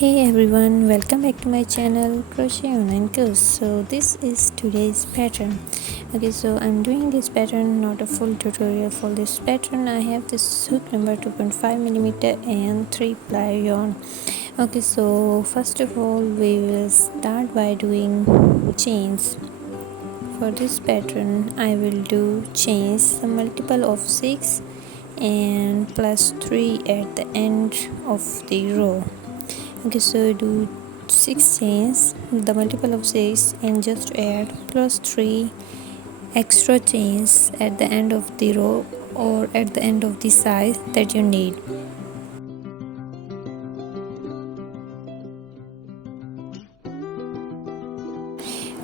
Hey everyone, welcome back to my channel Crochet Online Course. So this is today's pattern. Okay, so I'm doing this pattern, not a full tutorial for this pattern. I have this hook number 2.5mm and 3 ply yarn. Okay, so first of all we will start by doing chains. For this pattern I will do chains, a multiple of 6 and plus 3 at the end of the row. Okay, so do 6 chains, the multiple of 6, and just add plus 3 extra chains at the end of the row or at the end of the size that you need.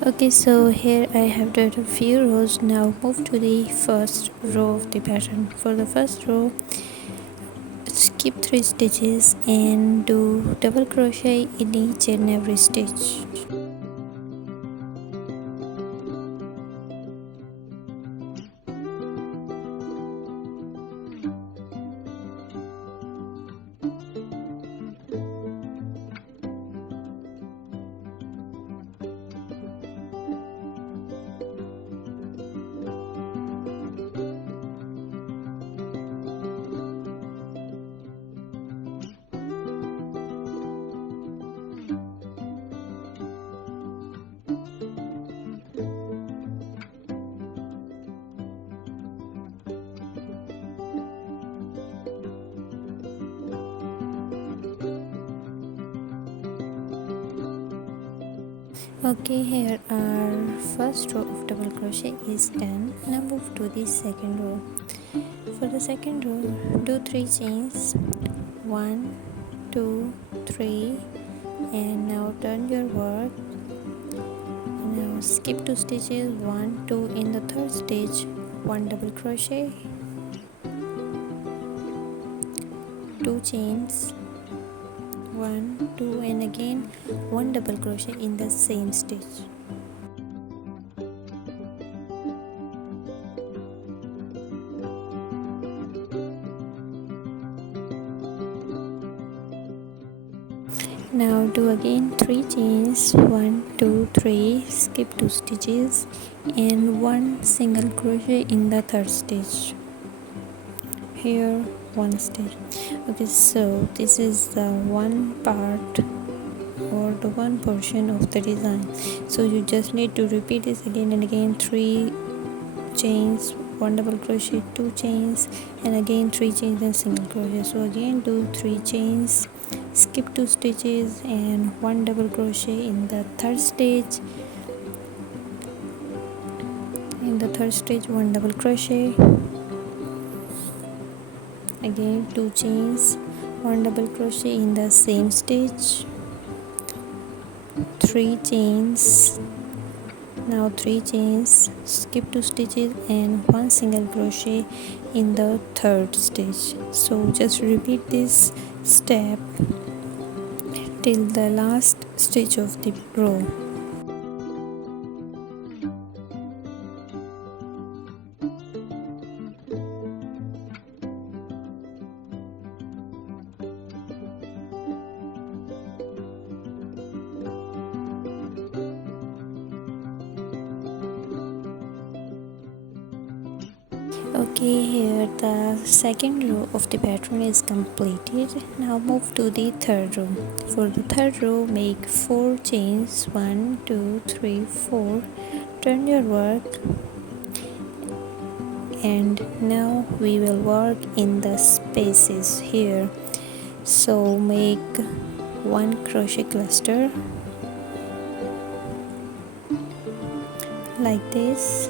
Okay, so here I have done a few rows. Now move to the first row of the pattern. For the first row, skip 3 stitches and do double crochet in each and every stitch. Okay, here our first row of double crochet is done. Now move to the second row. For the second row, do 3 chains, 1 2 3, and now turn your work. Now skip 2 stitches, 1 2 in the third stitch, 1 double crochet, 2 chains, 1 2, and again 1 double crochet in the same stitch. Now do again 3 chains, 1 2 3, skip 2 stitches and 1 single crochet in the third stitch. Here 1 stitch. Okay, so this is the one part or the one portion of the design, so you just need to repeat this again and again. 3 chains, 1 double crochet, 2 chains, and again 3 chains and single crochet. So again do 3 chains, skip 2 stitches and 1 double crochet in the third stitch. In the third stitch 1 double crochet, again 2 chains, 1 double crochet in the same stitch, 3 chains, now 3 chains, skip 2 stitches and 1 single crochet in the third stitch. So just repeat this step till the last stitch of the row. Okay, here the second row of the pattern is completed. Now move to the third row. For the third row, make 4 chains, 1 2 3 4, turn your work, and now we will work in the spaces here. So make 1 crochet cluster like this,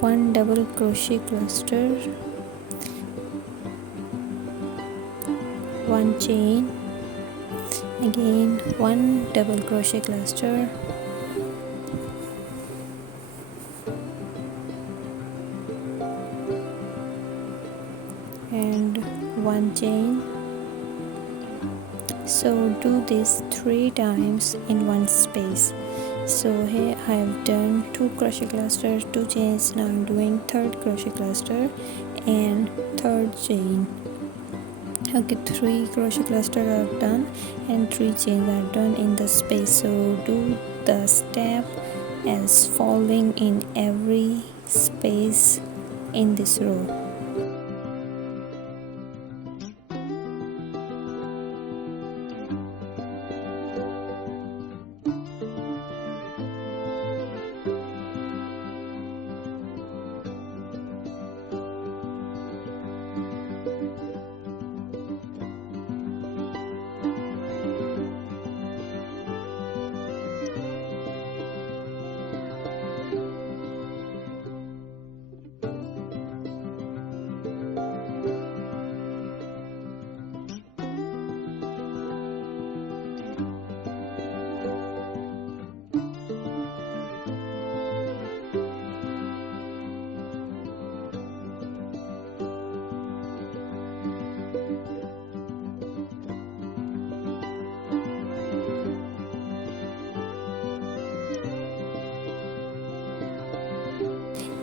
1 double crochet cluster, 1 chain, again 1 double crochet cluster, and 1 chain. So do this 3 times in one space. So here I have done 2 crochet clusters, 2 chains. Now I'm doing third crochet cluster and third chain. Okay, 3 crochet cluster are done and 3 chains are done in the space. So do the step as following in every space in this row.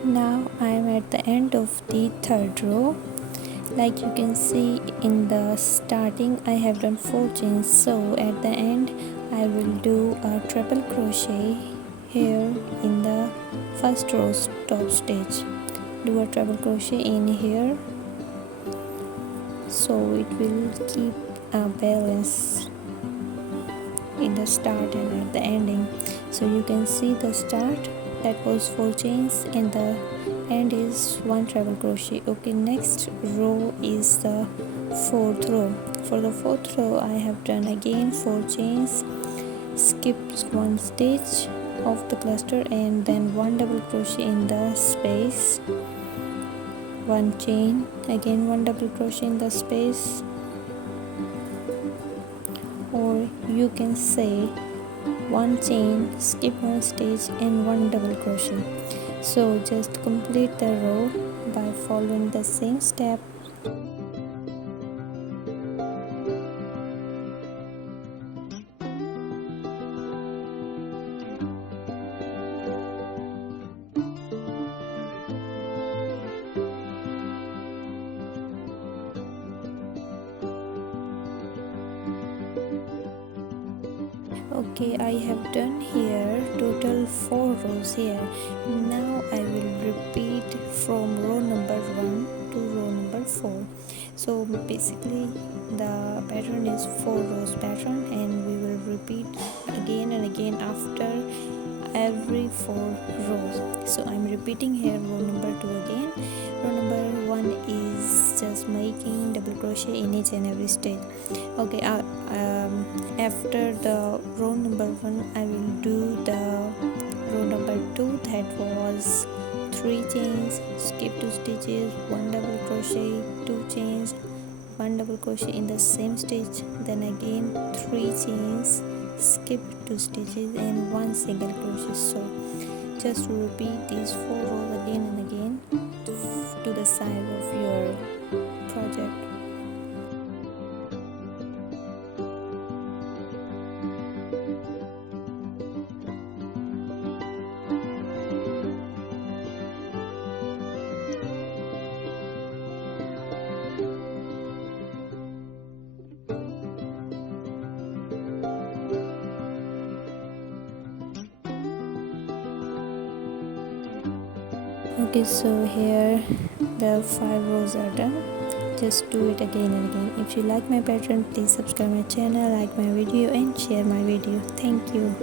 Now I am at the end of the third row. Like you can see in the starting I have done 4 chains, so at the end I will do a triple crochet here in the first row's top stitch. Do a triple crochet in here, so it will keep a balance in the start and at the ending. So you can see the start, that was 4 chains, and the end is 1 treble crochet. Okay, next row is the fourth row. For the fourth row I have done again 4 chains, skipped 1 stitch of the cluster, and then 1 double crochet in the space, 1 chain, again 1 double crochet in the space, or you can say 1 chain, skip 1 stitch, and 1 double crochet. So just complete the row by following the same step. Okay, I have done here total 4 rows here. Now I will repeat from row number 1 to row number 4. So basically the pattern is 4 rows pattern, and we will repeat again and again after every 4 rows. So I'm repeating here row number 2 again. Row number 1 is just making double crochet in each and every stitch. Okay, after the row number 1 I will do the row number 2, that was 3 chains, skip 2 stitches, 1 double crochet, 2 chains, 1 double crochet in the same stitch, then again 3 chains, skip 2 stitches, and 1 single crochet. So just repeat these 4 rows again and again to the size of your project. Okay, so here the 5 rows are done. Just do it again and again. If you like my pattern, please subscribe my channel, like my video, and share my video. Thank you.